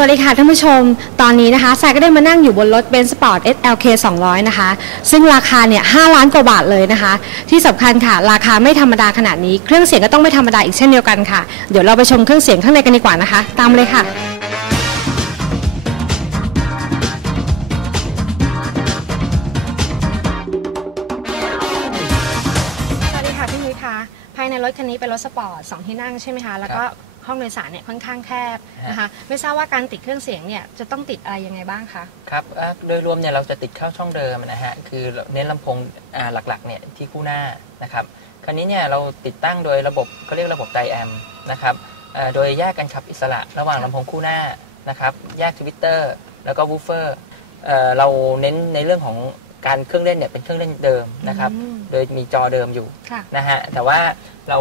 สวัสดีค่ะท่านผู้ชม ตอนนี้นะคะสายก็ได้มานั่งอยู่บนรถเบนซ์สปอร์ต SLK 200 นะคะ ซึ่งราคาเนี่ย 5 ล้านกว่าบาทเลยนะคะ ที่สำคัญค่ะ ราคาไม่ธรรมดาขนาดนี้ เครื่องเสียงก็ต้องไม่ธรรมดาอีกเช่นเดียวกันค่ะ เดี๋ยวเราไปชมเครื่องเสียงข้างในกันดีกว่านะคะ ตามมาเลยค่ะสวัสดีค่ะพี่นุ้ยคะภายในรถคันนี้เป็นรถสปอร์ตสองที่นั่งใช่ไหมคะ แล้วก็ ห้องโดยสารเนี่ยค่อนข้างแคบนะคะไม่ทราบว่าการติดเครื่องเสียงเนี่ยจะต้องติดอะไรยังไงบ้างคะครับอะโดยรวมเนี่ยเราจะติดเข้าช่องเดิมนะฮะคือเน้นลำโพงอ่าหลักๆเนี่ยที่คู่หน้านะครับคราวนี้เนี่ยเราติดตั้งโดยระบบเขาเรียกระบบไดแอมนะครับอ่าโดยแยกกันขับอิสระระหว่างลำโพงคู่หน้านะครับแยกทวิตเตอร์แล้วก็วูฟเฟอร์เราเน้นในเรื่องของ การเครื่องเล่นเนี่ยเป็นเครื่องเล่นเดิมนะครับ อืม โดยมีจอเดิมอยู่ค่ะนะฮะแต่ว่าเรา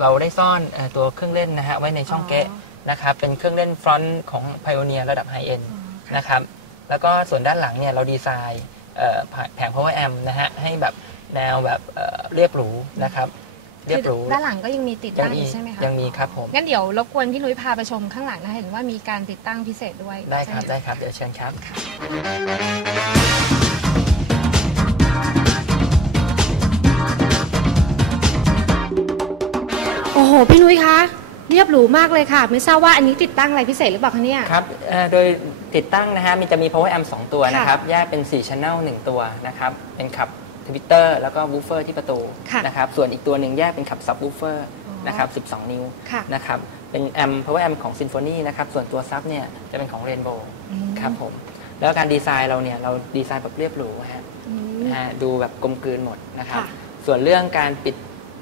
เราได้ซ่อนเอ่อตัวเครื่องเล่นนะฮะไว้ในช่องเกะนะครับเป็นเครื่องเล่นฟรอนต์ของ Pioneer ระดับไฮเอ็น อ๋อค่ะ นะครับแล้วก็ส่วนด้านหลังเนี่ยเราดีไซน์เอ่อแผง power amp นะฮะให้แบบแนวแบบเอ่อเรียบหรูนะครับเรียบหรูคือด้านหลังก็ยังมีติดยัตั้งมีอีกใช่ไหมคะยังมีครับผมงั้นเดี๋ยวรบกวนพี่นุ้ยพาไปชมข้างหลังนะคะเห็นว่ามีการติดตั้งพิเศษด้วยได้ครับใช่หมได้ครับเดี๋ยวเชิญครับ อ้โห พี่นุ้ยคะเรียบหรูมากเลยค่ะ ไม่ทราบว่าอันนี้ติดตั้งอะไรพิเศษหรือเปล่าคะเนี่ย ครับเอ่อโดยติดตั้งนะฮะ มีจะมี power amp 2 ตัวค่ะนะครับ แยกเป็น 4 channel 1 ตัวนะครับ เป็นขับ Twitter แล้วก็ woofer ที่ประตูค่ะนะครับ ส่วนอีกตัวหนึ่งแยกเป็นขับ subwoofer อ๋อนะครับ 12 นิ้วค่ะ นะครับ เป็นแอม power amp ของ Symphony นะครับ ส่วนตัวซับเนี่ยจะเป็นของ Rainbow อืม ครับผม แล้วการดีไซน์เราเนี่ยเราดีไซน์แบบเรียบหรูฮะ อืม นะฮะดูแบบกลมกลืนหมดนะครับ ค่ะส่วนเรื่องการปิด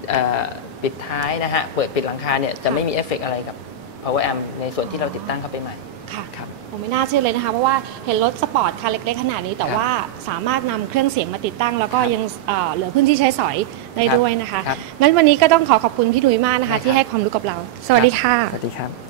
เอ่อ ปิดท้ายนะฮะ เปิดปิดหลังคาเนี่ยจะไม่มีเอฟเฟกต์อะไรกับ power amp ในส่วนที่เราติดตั้งเข้าไปใหม่ ค่ะครับ ผมไม่น่าเชื่อเลยนะคะ เพราะว่าเห็นรถสปอร์ตคันเล็กๆขนาดนี้ แต่ครับว่าสามารถนำเครื่องเสียงมาติดตั้ง แล้วก็ครับยังเอ่อเหลือพื้นที่ใช้สอยได้ครับด้วยนะคะ ครับงั้นวันนี้ก็ต้องขอขอบคุณพี่นุ้ยมากนะคะได้ครับที่ให้ความรู้กับเรา สวัสดีค่ะ สวัสดีครับ